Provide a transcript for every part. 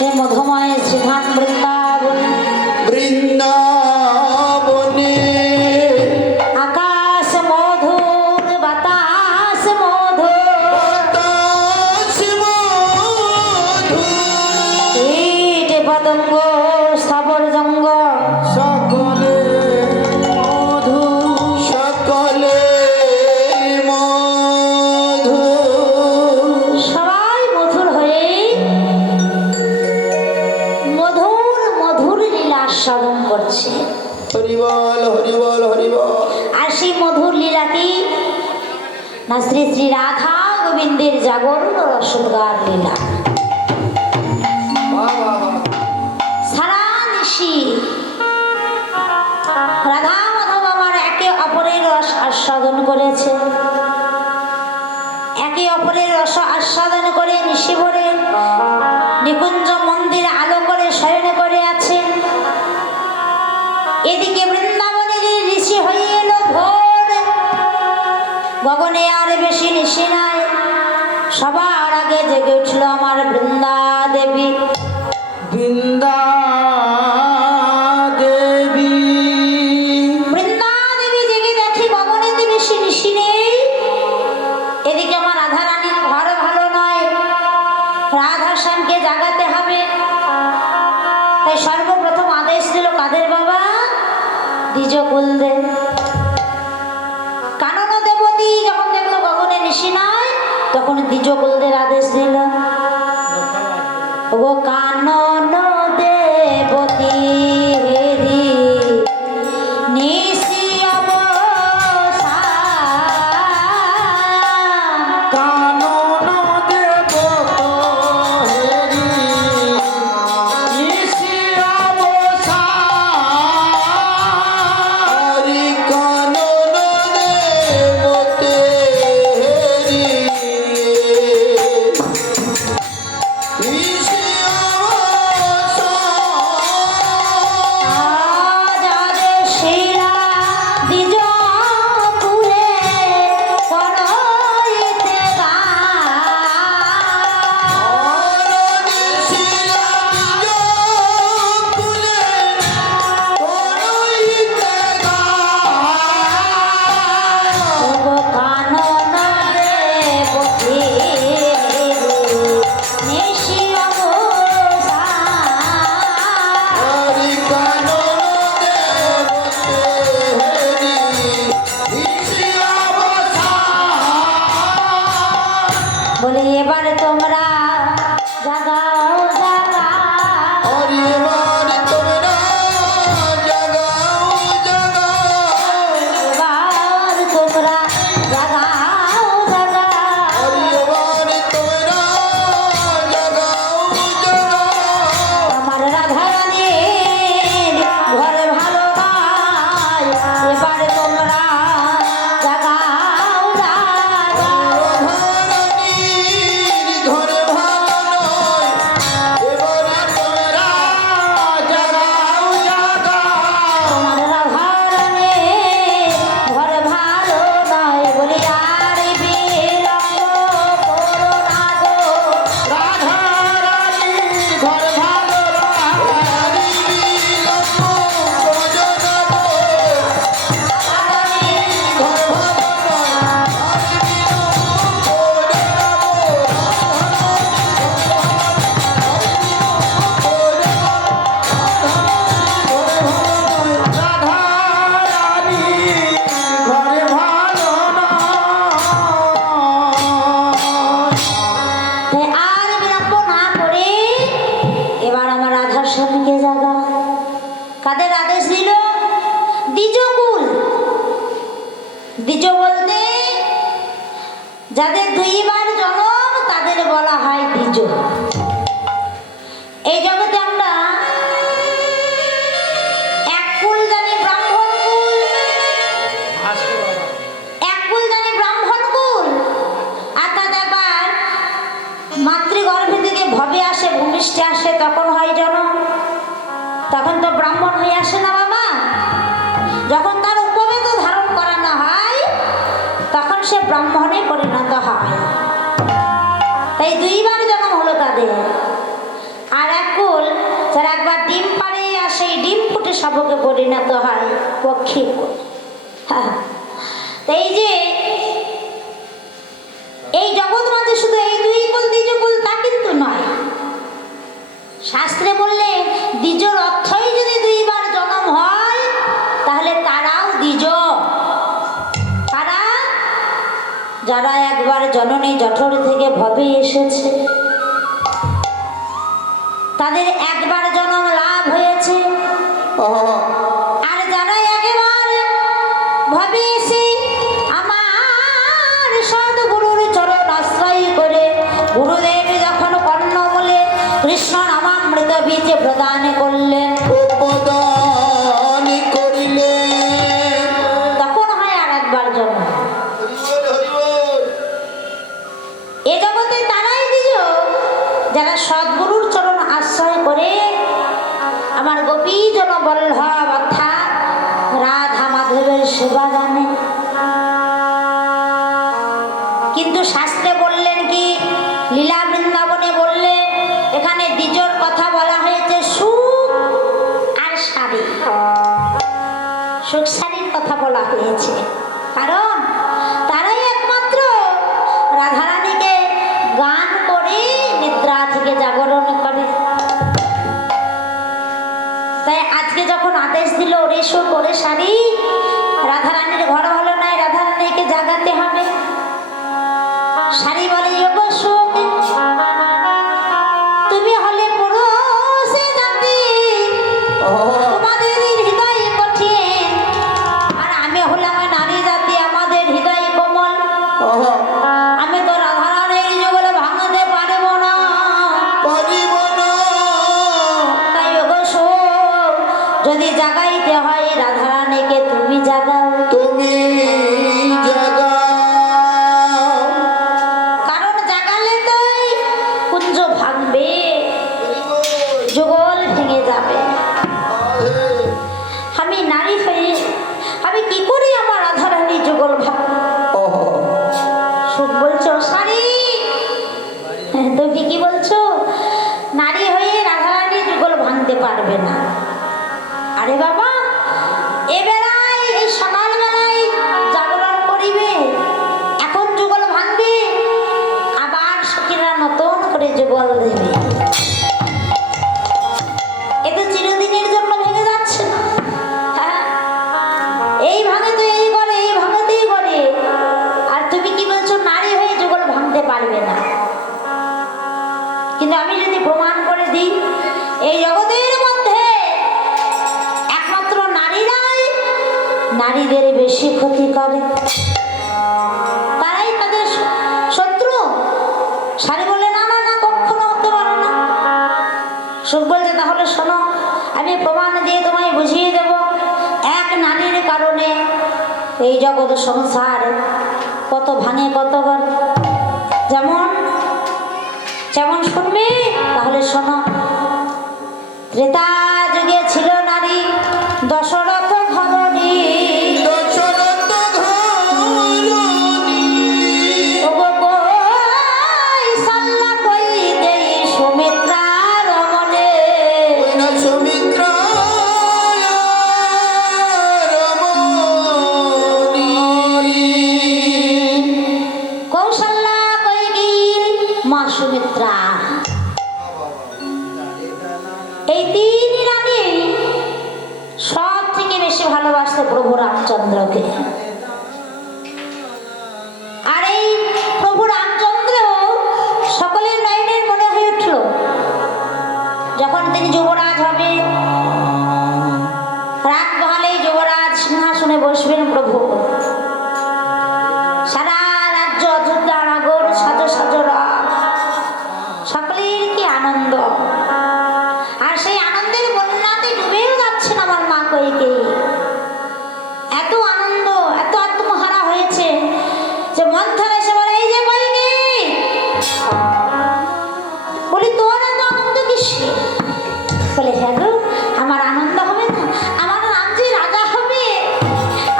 हे मधुमय श्रीधाम वृंदावन বৃন্দাবনে आकाश मधुर बतास मधुर বাতাস মধুর কীট পতঙ্গ স্থাবর জঙ্গ সকলে মধু সকলে মধু সবাই মধুর হয়ে মধুর মধুর লীলা আস্বাদন করছে। হরিবল হরিবল হরিবল। আর সেই মধুর লীলা কি না শ্রী শ্রী রাধা গোবিন্দের জাগরণ ও রসোদ্গার লীলা। সারা নিশি রাধা মাধব আমার একে অপরের রস আস্বাদন করেছে, একে অপরের রস আস্বাদন করে নিশি ভরে নিকুঞ্জ মন্দির আলো করে শয়ন করে আছেন। এদিকে বৃন্দাবনের ঋষি হয়ে এলো ভোর, গগনে আর বেশি নিশি নাই। সবার আগে জেগে উঠল আমার বৃন্দা দেবী। বৃন্দা দেবী বৃন্দা দেবী জেগে দেখি গগনেতে বেশি নিশি নেই। এদিকে আমার রাধা রানীর ঘর ভালো নয়, রাধা শ্যামকে জাগাতে হবে। তাই সর্বপ্রথম আদেশ দিল কাদের বাবা? দ্বিজ কুলদেব। কানন দেবতী যখন দেখলো গগনে নিশি নাই, তখন দ্বিজ কুলদের আদেশ দিল, ও কানন দেবতী হেরি নিশি অবসান। কানন দেব হেরি নিশি অবসান। হরি কানন দেবতে হেরি নিশি অবসান। আজ আদেশ শিলা দ্বিজ কুলে করইতে গান। ও কানন দেবতী নিশি অবসান। বলে এবার তোমরা জাগাও জাগাও, এবার তোমরা জাগাও জাগাও। আমার রাধা রানীর ঘর ভালো নয়, এবার তোমরা জাগাও জাগাও। আমার রাধা রানীর ঘর ভালো নয়, বলে আর বিলম্ব করো না গো। তাই আর বিলম্ব না করে এবার আমার রাধার স্বামীকে জাগা। কাদের আদেশ দিল? দ্বিজকুল। দ্বিজ বলতে যাদের দুইবার জন্ম তাদের বলা হয় দ্বিজ। এই জগতে আমরা এক কুল জানি ব্রাহ্মণ কুল, এক কুল জানি ব্রাহ্মণ কুল, অর্থাৎ একবার মাতৃগর্ভে থেকে ভবে আসে, ভূমিষ্ঠে আসে, তখন হয় জন্ম। তখন তো ব্রাহ্মণ হয়ে আসে না বাবা। যখন তার উপবেদ ধারণ করানো হয় তখন সে ব্রাহ্মণে পরিণত হয়। তাই দুইবার জন্ম হলো তাদের। আর এক শাবকে পরিণত হয়, পক্ষী কুল। হ্যাঁ, তো এই যে এই জগৎ মাঝে শুধু এই দুই কুল দ্বিজ কুল তা কিন্তু নয়। শাস্ত্রে বললে দ্বিজর অর্থই যদি দুইবার জন্ম হয় তাহলে তারাও দ্বিজ। তারা যারা একবার জননী জঠর থেকে ভবে এসেছে, তাদের একবার জন্ম লাভ হয়েছে। আর যারা একবার ভবে এসে আমার সদ্গুরুর চরণ আশ্রয় করে গুরুদেব যখন কর্ণ বলে কৃষ্ণ নামামৃত বীজ প্রদান করলেন, প্রদান করিলেন, তখন হয় আর একবার জন্ম। এ জগতে তারাই দ্বিজ যারা সদ্গুরুর চরণ আশ্রয় করে আমার গোপী জন বল্লভ অর্থাৎ রাধা মাধবের সেবা জানে। কিন্তু শাস্ত্রে বললেন কি, লীলা বৃন্দাবনে বললেন, এখানে দ্বিজর কথা বলা হয়েছে সুখ আর শাড়ি, সুখ শাড়ির কথা বলা হয়েছে। কারণ তারাই একমাত্র রাধারানীকে গান করে নিদ্রা থেকে জাগরণ করে। তাই আজকে যখন আদেশ দিল ওরে সুখ ওরে শাড়ি, রাধারানীর ঘর ভালো নাই, রাধারানীকে জাগাতে হবে। শাড়ি বলে ওগো সুখ, তুমি হলে পুরুষে জাতি, তোমাদের হৃদয় কঠিন, আর আমি হলাম নারী জাতি, আমাদের হৃদয় কোমল। আমি তো রাধারানীর যুগল ভাঙতে পারব না, পারিব না। তাই ওগো সুখ, যদি জাগাইতে হয় রাধারানীকে তুমি জাগাও। তুমি জাগাও, কারণ জাগালে তো কুঞ্জ ভাঙবে, যুগল ভেঙে যাবে। আমি নারী হয়ে আমি কি করে আমার রাধারানী যুগল ভাঙবো? সুখ বলছো শাড়ি, তুমি কি বলছো নারী হয়ে রাধারানী যুগল ভাঙতে পারবে না? আরে বাবা, এ বেলায় এই সকাল বেলায় জাগরণ করিবে, এখন যুগল ভাঙবে, আবার সখীরা নতুন করে যুগল দেবে। এ তো চিরদিনের জন্য ভেঙে যাচ্ছে না। হ্যাঁ, এই ভাঙে তো এই করে, এই ভাঙতেই করে। আর তুমি কি বলছো নারী হয়ে যুগল ভাঙতে পারবে না? কিন্তু আমি যদি প্রমাণ করে দিই এই জগতের মধ্যে একমাত্র নারীরাই নারীদের বেশি ক্ষতি করে, তারাই তাদের শত্রু। শাড়ি বলে না না না, কখনো হতে পারে না। সুখ বলছে তাহলে শোনো, আমি প্রমাণ দিয়ে তোমায় বুঝিয়ে দেব। এক নারীর কারণে এই জগৎ সংসার কত ভাঙে কত গড়ে। যেমন যেমন শুনবে তাহলে শোনো, ত্রেতা যুগে ছিল নারী দশরথ ধরণী, দশরথ ধরণী, ওগো কৌশল্যা কইকেয়ী সুমিত্রা রমণে, ওই না সুমিত্রা রমণী। কৌশল্যা কইকেয়ীর মা সুমিত্রা, এই তিন রানী সব থেকে বেশি ভালোবাসতো প্রভু রামচন্দ্রকে। আর এই প্রভু রামচন্দ্র সকলের নয়নের মনে হয়ে উঠল যখন তিনি যুবরাজ হবে, রাত মহালেই যুবরাজ সিংহাসনে বসবেন প্রভু। সারা রাজ্য অযোধ্যা নগর সাজো সাজো রথ, সকলের কি আনন্দ। আর সেই আনন্দের বন্যাতে ডুবেও যাচ্ছেন আমার মা কইকেয়ী। এত আনন্দ, এত আত্মহারা হয়েছে যে মন্থরা এসে বলে, এই যে কইকেয়ী, বলি তোর এত আনন্দ কিসে? বলে হ্যাঁ গো, আমার আনন্দ হবে না? আমার রাম যে রাজা হবে,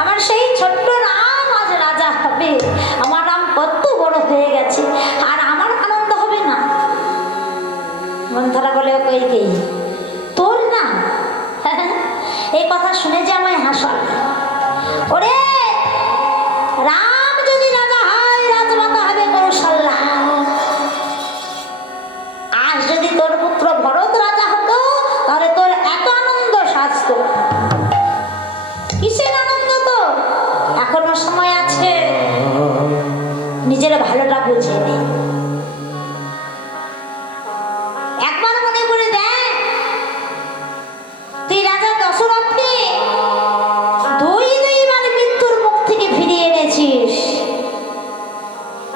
আমার সেই ছোট্ট রাম আজ রাজা হবে। আমার রাম কত বড় হয়ে গেছে, আর আমার আনন্দ হবে না? মন্থরা বলে, কইকেয়ী তোর না, এই কথা শুনে যে আমায় হাসল। ওরে রাম যদি রাজা হয়, রাজমাতা হবে কৌশল্যা। আর যদি তোর পুত্র ভরত রাজা হতো, তাহলে তোর এত আনন্দ সাজতো। কিসের আনন্দ? তো এখনো সময় আছে, নিজের ভালোটা বুঝে নে। একবার মনে করে দেখ, তুই রাজা দশরথকে দুইবার মৃত্যুর মুখ থেকে ফিরিয়ে এনেছিস।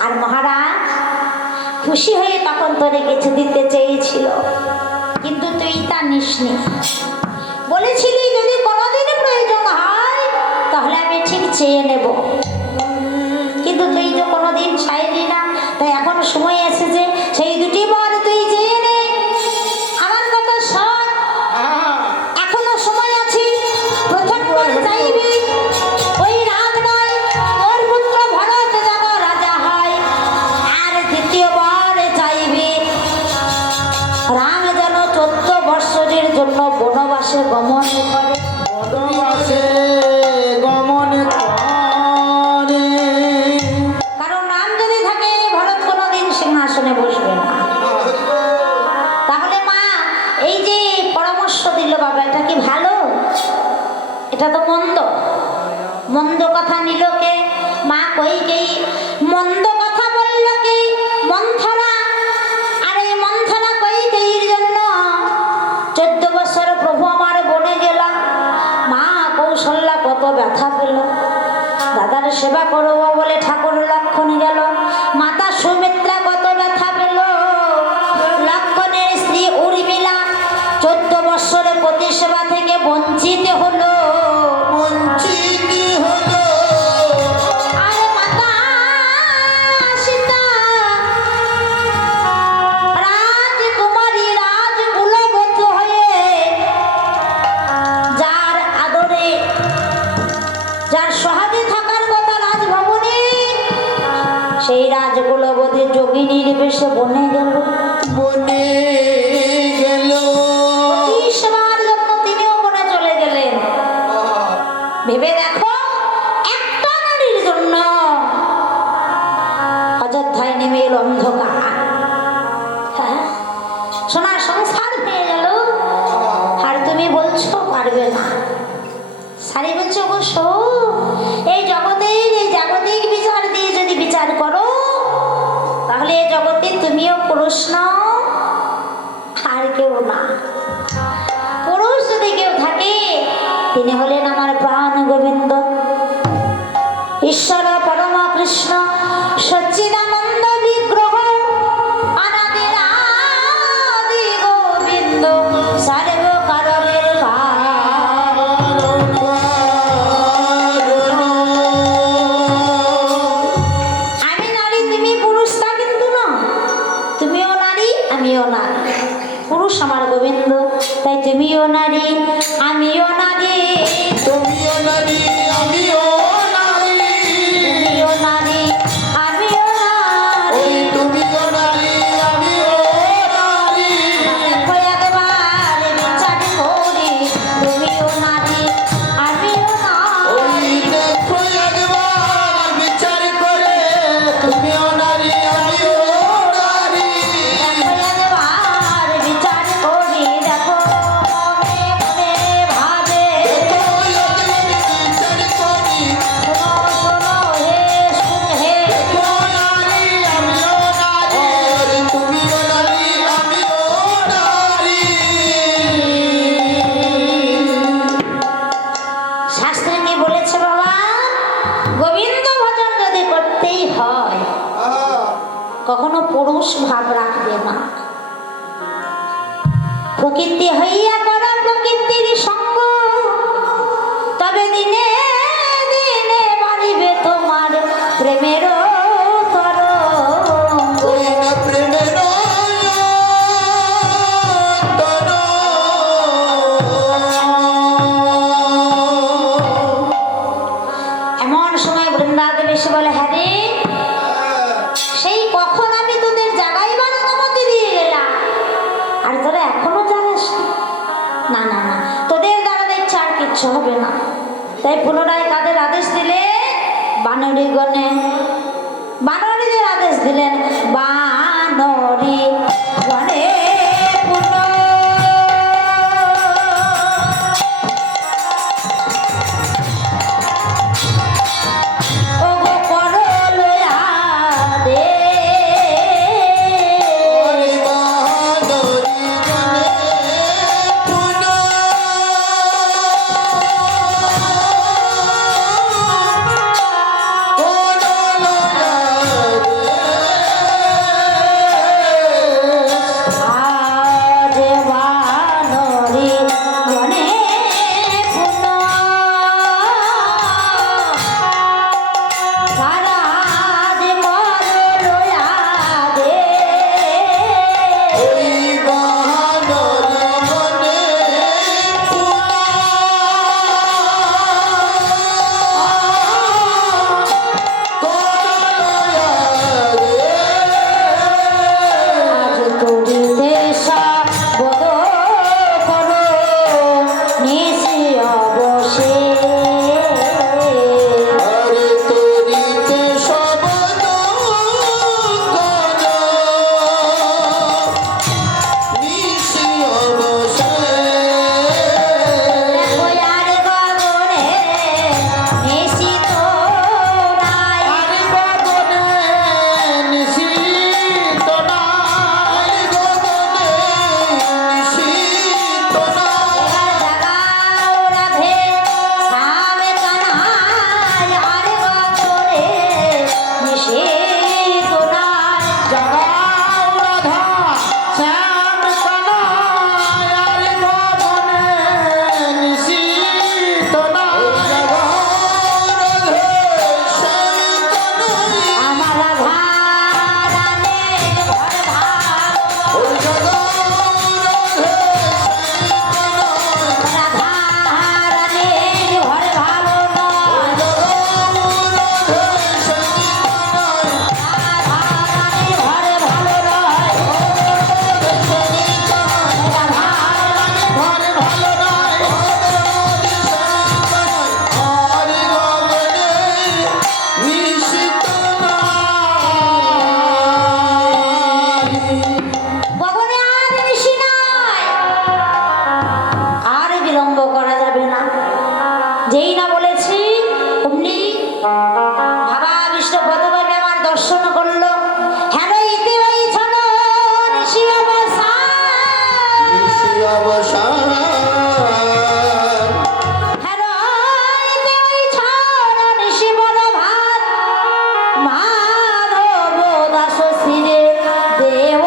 আর মহারাজ খুশি হয়ে তখন তোরে কিছু দিতে চেয়েছিল, কিন্তু তুই তা নিসনি। বলেছিলি যদি কোনোদিন প্রয়োজন হয় তাহলে আমি ঠিক চেয়ে নেব, কিন্তু তুই তো কোনোদিন চাইলি না। তাই এখন সময় এসেছে, সেই দুটি বার তুই চেয়ে নে। আমার কথা শোন, এখনো সময় আছে। প্রথমবার চাইবি ওই রাম নয়, ওর পুত্র ভরত যেন রাজা হয়। আর দ্বিতীয়বার চাইবি রাম যেন 14 বৎসরের জন্য বনবাসে গমন করে। বনবাসে গমন করে। কারণ রাম যদি থাকে, ভরত কোনোদিন সিংহাসনে বসবে না। তাহলে মা এই যে পরামর্শ দিল বাবা, এটা কি ভালো? এটা তো মন্দ। মন্দ কথা নিল কে? মা কইকেয়ী। মন্দ কথা বলল কে? মন্থরা। আর এই মন্থরা কইকেয়ীর জন্য 14 বছর প্রভু আমার বনে গেলাম। মা কৌশল্যা কত ব্যথা পেল। দাদার সেবা করবো বলে ঠাকুর লক্ষণ গেল। মাতা সুমিত্রা কত ব্যথা পেল। লক্ষণের স্ত্রী উর্মিলা 14 বৎসরে পতি সেবা থেকে বঞ্চিত হলো। বঞ্চিত হলো। আর মাতা সীতা রাজকুমারী রাজকুলবধূ হয়ে যার আদরে, যার সহাগে থাকার কথা রাজভবনে, সেই রাজকুলবধূ যোগিনীর বেশে বনে গেল। বনে গেল। পতি সেবার জন্য তিনিও বনে চলে গেলেন। ভেবে দেখো, একটা নারীর জন্য অযোধ্যায় নেমে এলো অন্ধকার। হ্যাঁ, সোনার সংসার পেয়ে গেল। আর তুমি বলছো পারবে না। সারি বলছো গো শো, এই জাগতিক বিচার দিয়ে যদি বিচার করো, তাহলে এই জগতে তুমিও পুরুষ নও, আর কেউ না। পুরুষ যদি কেউ থাকে, তিনি হলেন আমার প্রাণ গোবিন্দ, ঈশ্বর পরম কৃষ্ণ, সচ্চিদানন্দ বিগ্রহ, অনাদির আদি গোবিন্দ, সর্বকারণের কারণ। আমি নারী, তুমি পুরুষ, তা কিন্তু না। তুমিও নারী, আমিও নারী। পুরুষ আমার গোবিন্দ, তাই তুমিও নারী, আমিও নারী। তুমিও নারী, আমিও নারী। তুমিও নারী, আমিও নারী। ওই তুমিও নারী, আমিও নারী। দেখো একবার বিচার করি, তুমিও নারী, আমিও ওই নারী। দেখো একবার বিচার করে, তুমিও নারী, আমিও নারী। দেখো একবার বিচার করি, দেখো মনে মনে ভাবে। দেখো একবার বিচার করি, শোনো শোনো হে শুন হে। দেখো নারী, আমিও নারী। ওরে তুমিও নারী, আমিও নারী। শাস্ত্রে কি বলেছে বাবা? গোবিন্দ ভজন যদি করতেই হয়, কখনো পুরুষ ভাব রাখবে না। প্রকৃতি হইয়া করা প্রকৃতির সঙ্গ, তবে দিনে দিনে বাড়িবে তোমার প্রেমের তরঙ্গ। ওই না প্রেমের এমন সময় বৃন্দাদেব এসে বলে, হ্যাঁ রে, সেই কখন আমি তোদের জাগাইবার অনুমতি দিয়ে গেলাম, আর তোরা এখনো জানাস না? না না না, তোদের দ্বারা দেখছি আর কি সমস্যা হবে না। তাই পুনরায় কাদের আদেশ দিলে? বানরীগণে, বানরীদের আদেশ দিলেন। বানরী গণে যেই না বলেছি অমনি ভাবাবিষ্ট পদভাবে আমার দর্শন করলো। হ্যাঁ ইতি ওই ছন ঋষি অবসান, হ্যাঁ ইতি ওই ছন ঋষি বড় ভাত মাধব দাস শিরে দেব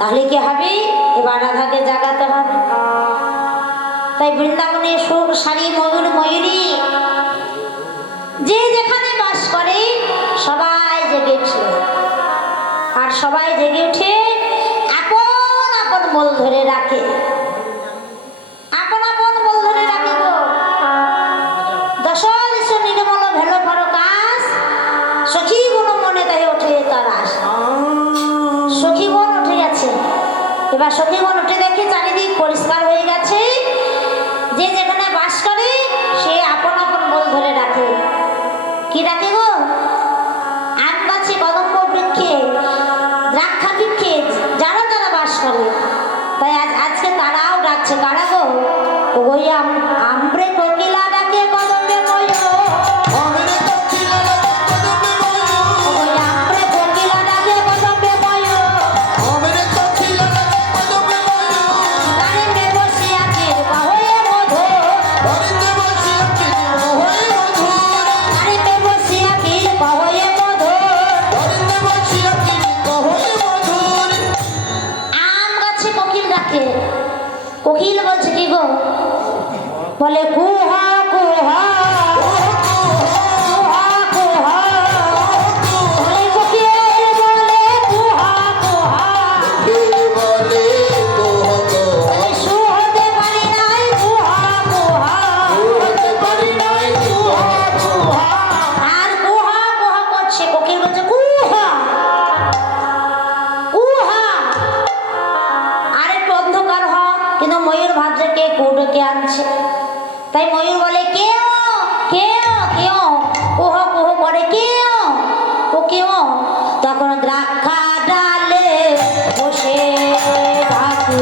তাহলে কি হবে? এবার রাধাকে জাগাতে হবে। তাই বৃন্দাবনে সুখ সারি ময়ূর ময়ূরী যে যেখানে বাস করে সবাই জেগে উঠে, আর সবাই জেগে উঠে আপন আপন মূল ধরে রাখে, আপন আপন মূল ধরে রাখে গো। দশ দিশ নির্মল ভেল পরকাশ সখী গুণ মনে তাই ওঠে তার আশ। সখী গুণ উঠে গেছে। এবার সখীগণ উঠে দেখে চারিদিক পরিষ্কার হয়ে গেছে। যে যেখানে বাস করে সে আপন আপন মূল ধরে রাখে। কি রাখে গো? আম গাছে, কদম্ব বৃক্ষে, দ্রাক্ষা বৃক্ষে যারা যারা বাস করে, তাই আজকে তারাও ডাকছে। কারা গো? ওই আমরে কোকিলা ডাকে কদম্বে ময়ূর, কোকিল বলছে কি গো? বলে কুহা কুহা কুহা কুহা, বলে কোকিল বলে কুহা কুহা, বলে শুহতে পারি নাই কুহা কুহা, শুহতে পারি নাই কুহা ময়ূর ভাবছে কে কুডকে আনছে, তাই ময়ূর বলে কেউ কেউ কেউ কুহ কুহ করে কেউ ও কেউ। তখন দ্রাক্ষা ডালে বসে থাকে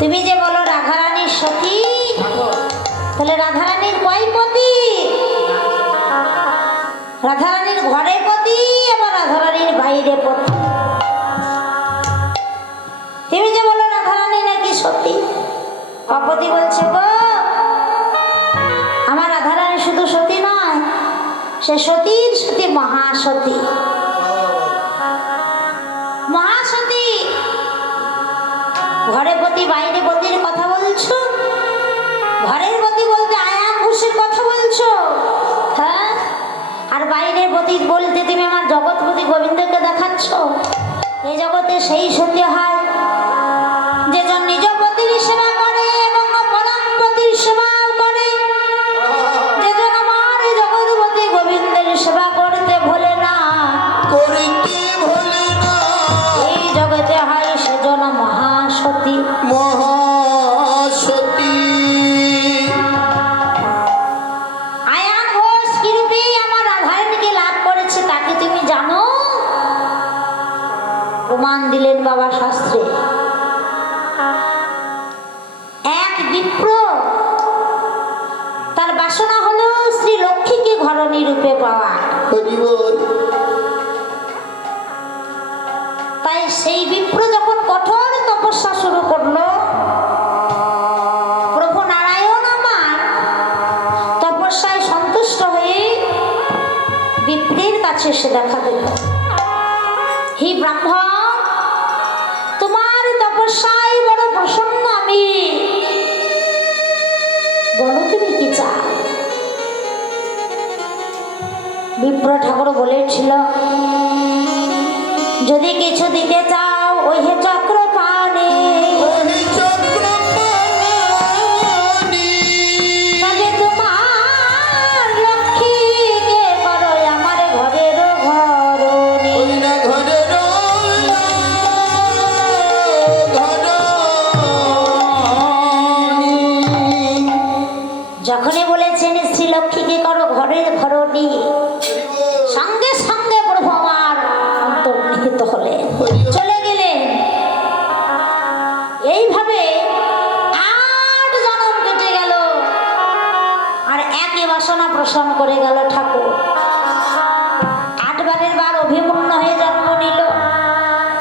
তুমি যে বলো রাধারানীর সতী, তাহলে রাধারানীর কয় পতি? রাধারানীর ঘরে পতি আবার রাধারানীর বাইরে পতি। তুমি যে বলো রাধারানী নাকি সতী, অপতি বলছে গো আমার রাধারানী শুধু সতী নয়, সে সতীর সতী মহাসতী। মহাসতী ঘরে পতি বাইরে পতির কথা বলছো, ঘরের পতি বলতে আয়াম ঘোষের কথা বলছো, হ্যাঁ? আর বাইরের পতি বলতে তুমি আমার জগৎপতি গোবিন্দকে দেখাচ্ছ। এই জগতে সেই সত্যি হয় যে জন নিজ পতির সেবা করে এবং পরম পতির সেবাও করে, যে জন আমার এই জগৎপতি গোবিন্দের সেবা করতে ভোলে না, এই জগতে হয় সেজন মহাসতী। আয়ান ঘোষ কিরূপে আমার রাধারানীকে লাভ করেছে তাকে তুমি জানো? প্রমাণ দিলেন বাবা শাস্ত্রে। এক বিপ্র, তার বাসনা হলো শ্রী লক্ষ্মীকে ঘরণী রূপে পাওয়া। তাই সেই বিপ্র যখন কঠোর তপস্যা শুরু করলো, প্রভু নারায়ণ আমার তপস্যায় সন্তুষ্ট হয়ে বিপ্রের কাছে এসে দেখা দিল, হে ব্রাহ্মণ তোমার তপস্যায় বড় প্রসন্ন আমি, বলো তুমি কি চাও? বিপ্র ঠাকুর বলেছিল যদি কিছু দিতে চাও ওই হে চক্র পানে, তবে তোমার লক্ষ্মীকে করো আমার ঘরের ঘরণী। যখনই বলেছেন শ্রী লক্ষ্মীকে করো ঘরের ঘরণী, সঙ্গে সঙ্গে প্রভু আমার অন্তর্নিহিত হলেন, চলে গেলেন। এইভাবে 8 জনম কেটে গেল, আর একই বাসনা পোষণ করে গেল ঠাকুর। 8 বারের বার অভিমূর্ণ হয়ে জন্ম নিল,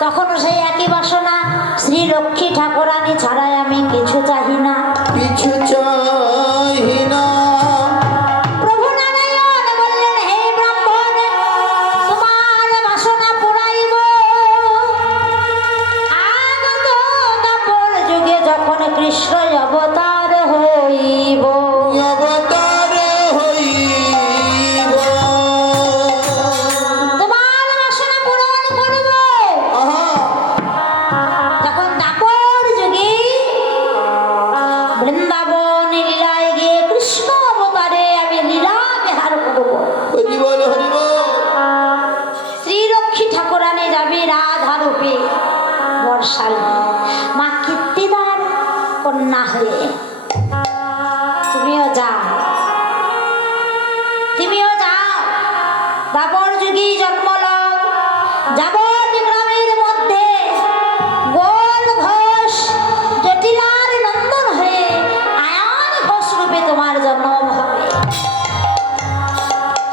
তখন সেই একই বাসনা, শ্রী লক্ষ্মী ঠাকুরানী ছাড়াই আমি কিছু চাহি না, কিছু চাহি না। প্রভু নারায়ণ বললেন হে ব্রাহ্মণ তোমার বাসনা পুরাইব। আগত দাপর যুগে যখন কৃষ্ণ অবতার না হয়ে তুমিও যাও, তুমিও যাও, দাপর যুগে জন্ম লও, যাবতীয় গ্রামের মধ্যে গোল ঘোষ জটিলার নন্দন হয়ে আয়ান ঘোষ রূপে তোমার জন্ম হবে।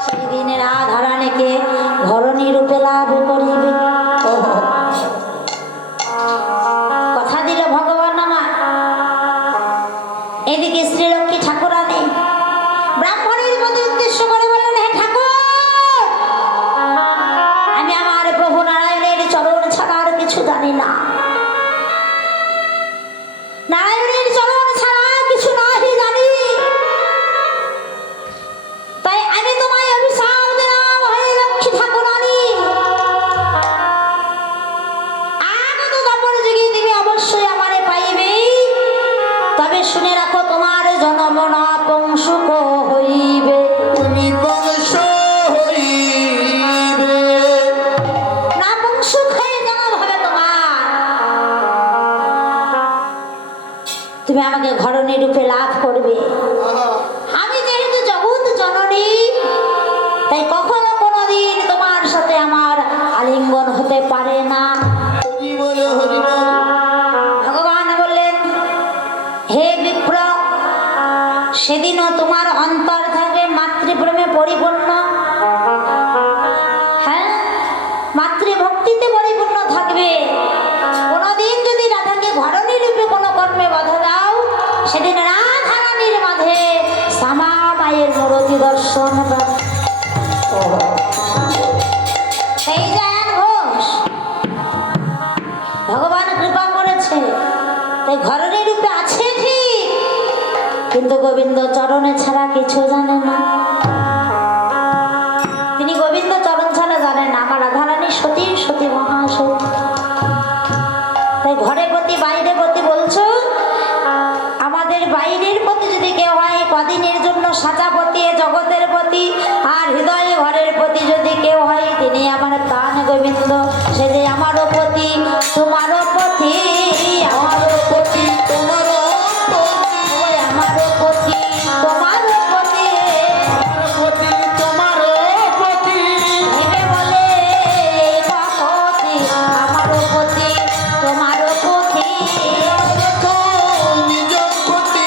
সেই দিনে রাধারানীকে ধরণী রূপে লাভ করিবে। কথা দিল ভগবান আমার। এদিকে শ্রীলক্ষ্মী ঠাকুরানী ব্রাহ্মণের প্রতি উদ্দেশ্য করে বললেন, হে ঠাকুর, আমি আমার প্রভু নারায়ণের চরণ ছাড়া আর কিছু জানি না। নারায়ণের চরণ ছাড়া কিছু নাহি জানি, তাই আমি তোমায় অভিশাপ দিলাম, হে লক্ষ্মী ঠাকুরানী, আগত দাপর যুগে তুমি অবশ্যই আমারে পাইবে। তবে শুনে রাখো, তোমার জন্ম নপুংসক হইবে। বংশ হইবে। নপুংসক হয়ে জন্ম হবে তোমার। তুমি আমাকে ঘরণী রূপে লাভ করবে। আমি যেহেতু জগৎ জননী, তাই কখনো কোনোদিন তোমার সাথে আমার আলিঙ্গন হতে পারে না। হরি বল, হরি বল। ভগবান বললেন, হে বিপ্র, সেদিনও তোমার অন্তর থাকবে মাতৃপ্রেমে পরিপূর্ণ। হ্যাঁ, মাতৃভক্তিতে পরিপূর্ণ থাকবে। কোনোদিন যদি রাধাকে ঘরণী রূপে কোনো কর্মে বাধা দাও, সেদিন রাধারানীর মাঝে শ্যামা মায়ের মূরতি দর্শন পাবে। সেই জায়ান ঘোষ ভগবান কৃপা করেছে, তাই ঘরণী রূপে আছে ঠিক, কিন্তু গোবিন্দ চরণে ছাড়া কিছু জানে না। তিনি গোবিন্দ চরণ ছাড়া জানেন না। আমার রাধারানী সতী, সতী মহাসতী। তাই ঘরে প্রতি বাইরে প্রতি বলছো, আমাদের বাইরের প্রতি যদি কেউ হয় কদিনের জন্য সাজাপতি জগতের প্রতি, আর হৃদয়ে ঘরের প্রতি যদি কেউ হয় তিনি আমার প্রাণ গোবিন্দ। সে যে আমারও প্রতি, তোমারও প্রতি, আমারও প্রতি, তোমারও প্রতি, ওই আমারও প্রতি, তোমারও প্রতি, আমার প্রতি, তোমারও প্রতি। ভেবে বলে কাকতি, আমারও প্রতি, তোমারও প্রতি, দেখো নিজ প্রতি,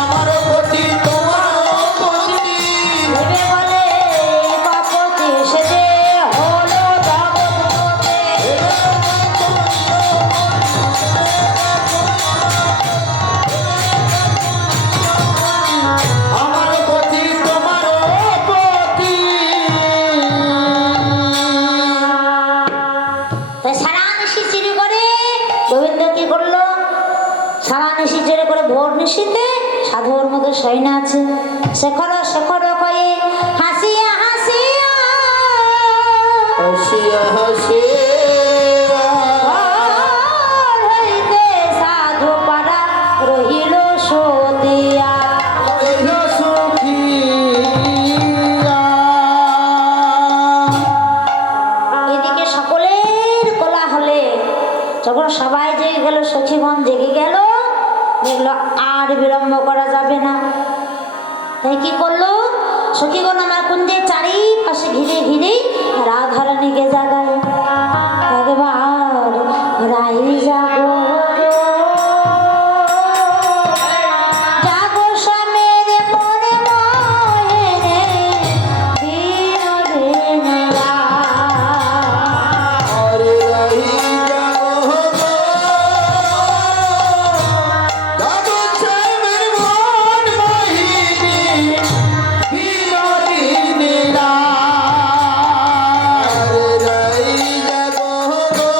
আমার প্রতি, তোমারও প্রতি। ভেবে বলে কাকতি, সে যে হলো জগৎপতি। আমার প্রতি, তোমারও প্রতি। তাই সারা নিশি চিরি করে গোবিন্দ কি করলো? সারা নিশি চিরি করে ভোর নিশিতে সাধুর মতো সৈনা আছে, শেখর শেখর কয়ে হাসিয়া হাসিয়া হাসিয়া হাসিয়া ঘর হইতে সাধু পাড়া রহিল সতিয়া। রহিল সুখিয়া। এদিকে সকলের কোলাহলে যখন সবাই জেগে গেল, সখীগণ জেগে গেল, দেখলো আর বিলম্ব করা যাবে না। তাই কি করলো? সখীগণ আমার কুঞ্জের চারিপাশে ঘিরে ঘিরে রাধারানীকে জাগায়। একবার রাই জাগো জাগো স্বামীর মনে মহেরে বিনোদিনী হরে রহি জাগো গো, জাগো শ্যামের মন মোহিনী, বিনোদিনী রায়। হরে রহি জাগো গো,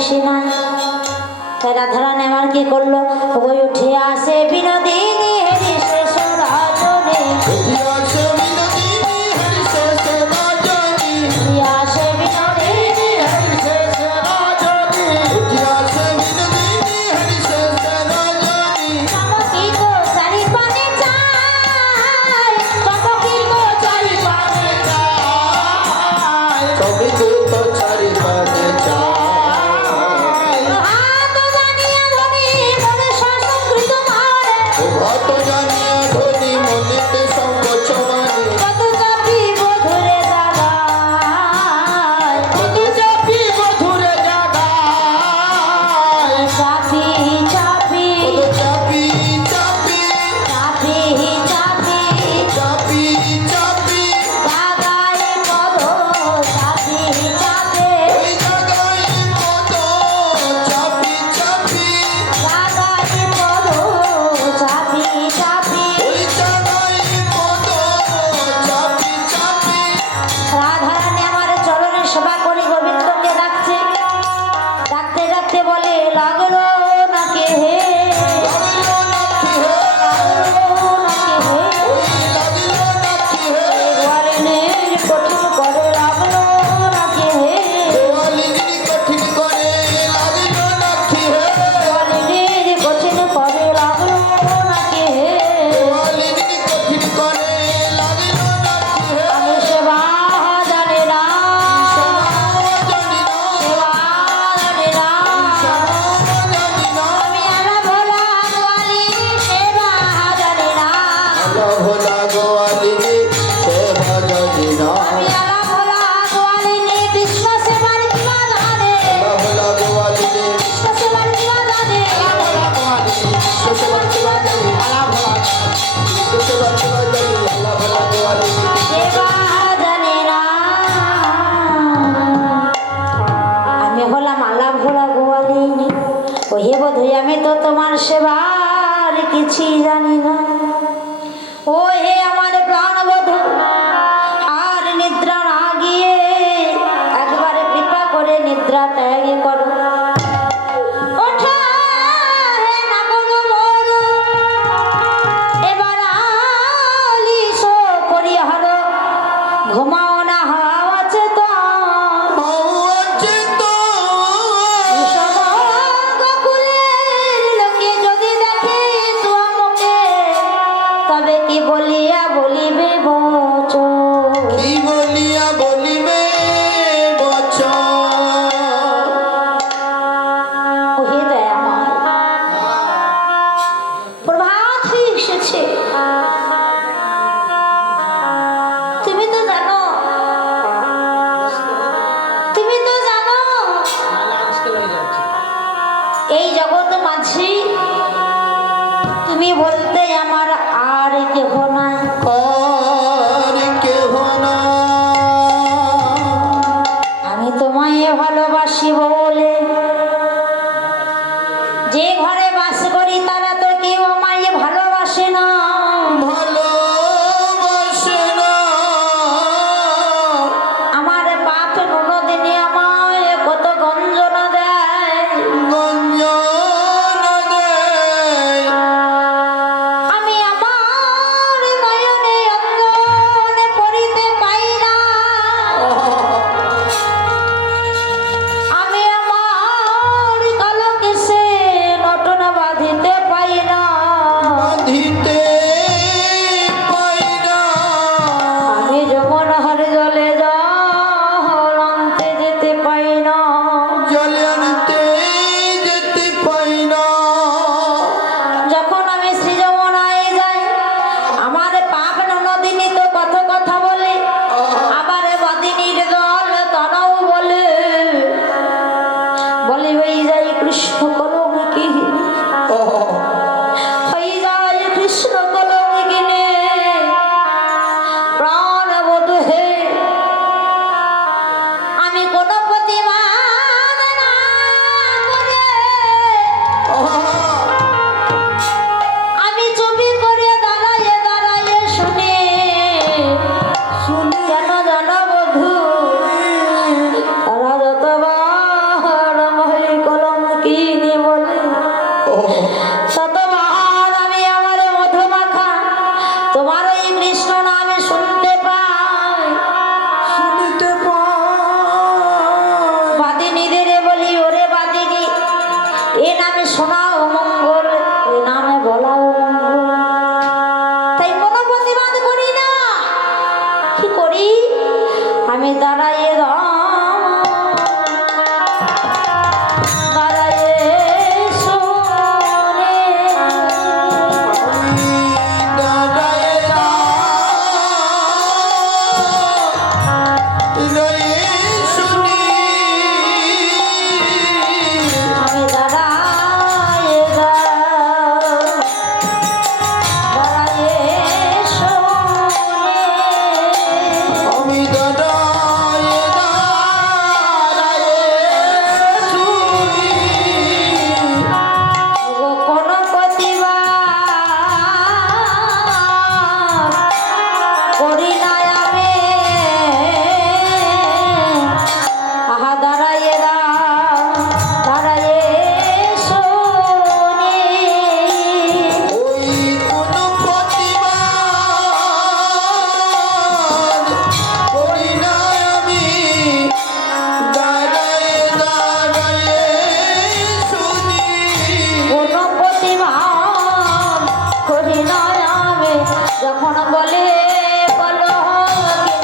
বেশি নাই। তাই রাধারানী আমার কি করলো, ওই উঠে আসে বিনোদিনী হেরি শেষ রজনী, উঠিয়াছে বিনোদিনী হরিশেষ রজনী, আসে বিনোদিনী হরিশেষ রজনী, উঠিয়াছে বিনোদিনী হরিশেষ রজনী, চমকিত চারিপানে চাই, চমকিত চারিপানে চমকিত চারিপাশে চায়। হাত জানিয়া ধরি মনে সংস্কৃত মারে, ভক্ত জানিয়া ধরি মনেতে সংকোচ মানে, কত চাপি বধুরে জাগায়, কত চাপি মধুরে জাগায়, চাপি চাপি কত চাপি চাপি চাপি চাপি চাপি চাপি জাগায় পদ চাপি চাপে, ওই জাগায় কত চাপি চাপি, জাগায় পদ চাপি চাপি। ওই জাগায় কত চাপি চাপি। রাধারানী আমার চরণের সেবা করি গোবিন্দকে ডাকছে, ডাকতে ডাকতে বলে লাগলো নাকি হে, লাগিল নাকি হে, লাগলো নাকি হে, ওই লাগিল নাকি হে, গোয়ালিনীর কঠিন করে লাগলো নাকি হে, গোয়ালিনী কঠিন করে লাগিল নাকি হে, গোয়ালিনীর কঠিন করে লাগলো নাকি হে, গোয়ালিনী কঠিন করে লাগিল নাকি হে। আমি সেবা জানি না, জানি না, সেবা জানি না, জানি না, আমি আলা ভোলা গোয়ালি সেবা জানি না, আল্লাহ ভোলা গোয়ালিনী সেবা জানি না, আমি আলা ভোলা গোয়ালিনী কৃষ্ণ সেবার কিবা জানে, আল্লাহ ভোলা গোয়ালিনী কৃষ্ণ সেবার কিবা জানে, ভোলা গোয়ালিনী সেবা সেবা জানি, আল্লাহ ভোলা সেবা সেবা জানি, আল্লাহ ভোলা গোয়ালিনী সেবা জানি না। আমি হলাম আলা ভোলা গোয়ালিনী, ও হে বোধই আমি তো তোমার সেবার কিছুই জানি না। ও হে আমার প্রাণবধূ, আর নিদ্রা না গিয়ে একবারে কৃপা করে নিদ্রা ত্যাগ করো। ওঠো হে না কোনো মরু, এবার আলিশ করিয়া হলো, ঘুমাও না হওয়া চেতন, গোকুলের লোকে যদি দেখে তোমাকে, তবে কি বলিয়া বলিবে বচন, কি বলিয়া বলিবে বচন। ওহে দয়াময়, প্রভাত হয়ে এসেছে, তুমি তো জানো, তুমি তো জানো এই জগৎ মাঝি তুমি বলতে আমার আর কেহ নাই, আর কেহ না, আমি তোমায় ভালোবাসি বলে যে ঘরে বাস করি তারা তো কেউ আমায় ভালোবাসে না, ভালোবাসে না, আমার বাপ ননদিনী আমায় কত গঞ্জনা দেয়, গঞ্জনা দেয়, আমি আমার মায়ের যখন বলে বলো কে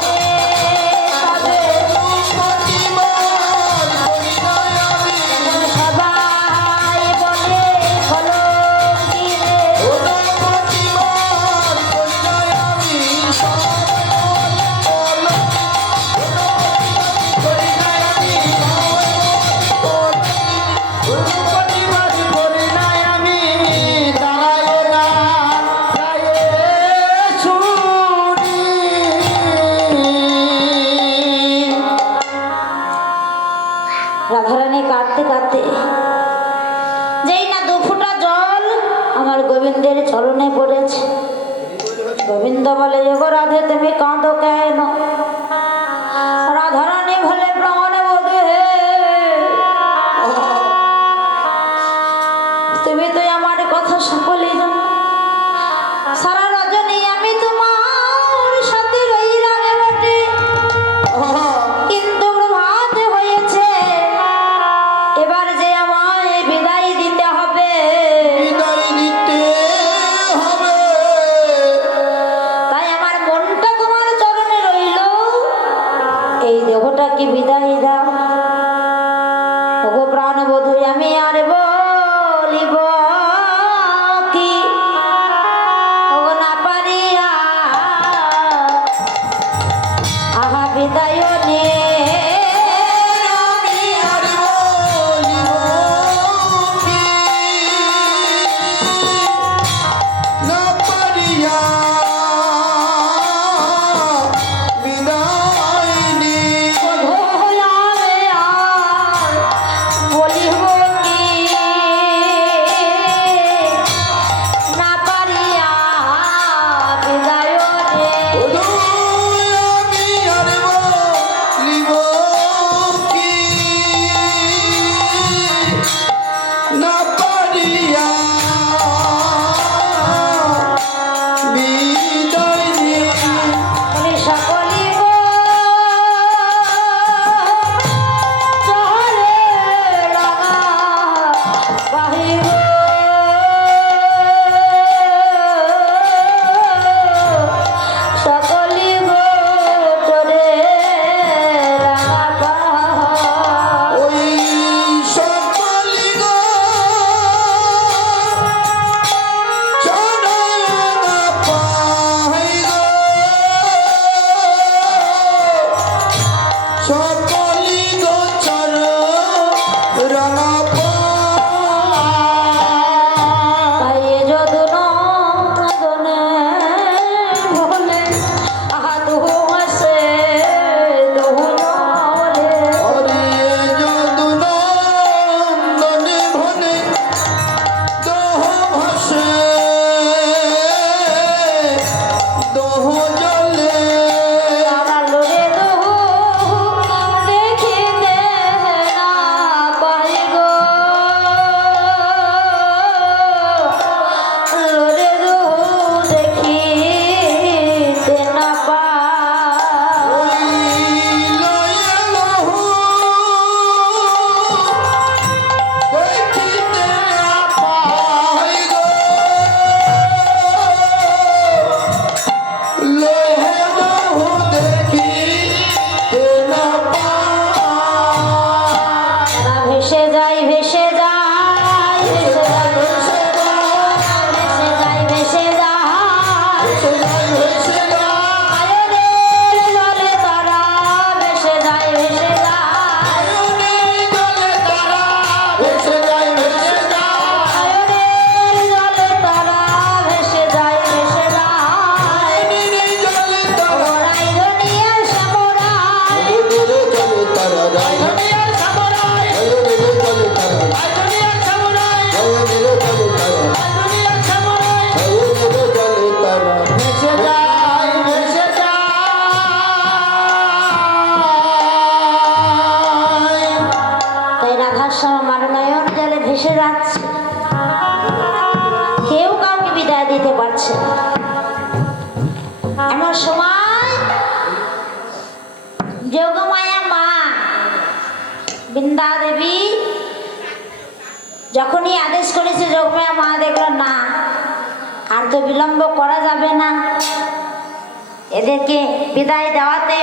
তবে প্রতিবার পরিণয় আমি সবাই বলে বলো কি রে ওগো প্রতিবার পরিণয় আমি সবাই বলো পরিণয় আমি প্রতিবার পরিণয় আমি দাঁড়ায় না গায়ে ছুরি রাধারানী কাঁদতে কাঁদতে যেই না দু ফোঁটা জল আমার গোবিন্দের চরণে পড়েছে গোবিন্দ বলে যোগো রাধে তুমি কাঁদো কেন রাধারানী বলে প্রাণে বোধে তুমি তো আমার কথা সকলেই জানো সারা রজনী আমি তোমার সাথে রইলাম বটে কিন্তু প্রভাত হয়েছে এবার যে আমায় বিদায় দিতে হবে বিদায় নিতে হবে তাই আমার মনটা তোমার চরণে রইল এই দেহটাকে বিদায় দাও ওগো প্রাণবধূ আমি আর বলিব কি ওগো না পারিয়া আহা বিদায় নে আমি আর বলিব কি না পারিয়া বিদায় নি ভোলাবে আর বলিব কি না পারিয়া বিদায় রে ওগো আমি আর বলিব কি না পারিয়া বিদায় নি বলি সকলি গো চলে লাগা বাহির সকলি গো চলে লাগা পাহাড় ওই সকলি গো চরণা পাই গো সকলি গো চরণা পাই তাই যদু নন্দনে বলে আহা দুহু আসে দুহু নলে হরে যদু নন্দনে ভনে দোহ ভাসে দোহ জলে তারালো রে দুহু দেখিতে না পাই গো লোরে দুহু দেখিতে না পাই ওই লয়ে লহু দেখিতে না পাই গো লয়ে লহু দেখিতে না পাই তারা ভেসে যায় ভেসে যায় ভেসে যায় ভেসে যায় ভেসে যায় ভেসে যায় ভেসে যায় ভেসে যায় আয়নের জলে তারা ভেসে যায় ভেসে যায় আয়নের জলে তারা ভেসে যায় ভেসে যায় আয়নের জলে তারা ভেসে যায় ভেসে যায় আয়নের জলে তারা ওরাই দুনিয়ার সামরাই আয়নের জলে তারা দুনিয়ার সামরাই আয়নের জলে তারা দুনিয়ার সামরাই আয়নের জলে তারা দুনিয়ার সামরাই আয়নের জলে তারা ভেসে যায় ভেসে তাই রাধার সঙ্গে মাননয়ন জলে ভেসে যাচ্ছে কেউ কাউকে বিদায় দিতে পারছে না। এমন সময় যোগমায়া মা বৃন্দা দেবী যখনই আদেশ করেছে যোগমায়া মা দেখলো না আর তো তো বিলম্ব করা যাবে না, এদেরকে বিদায় দেওয়াতে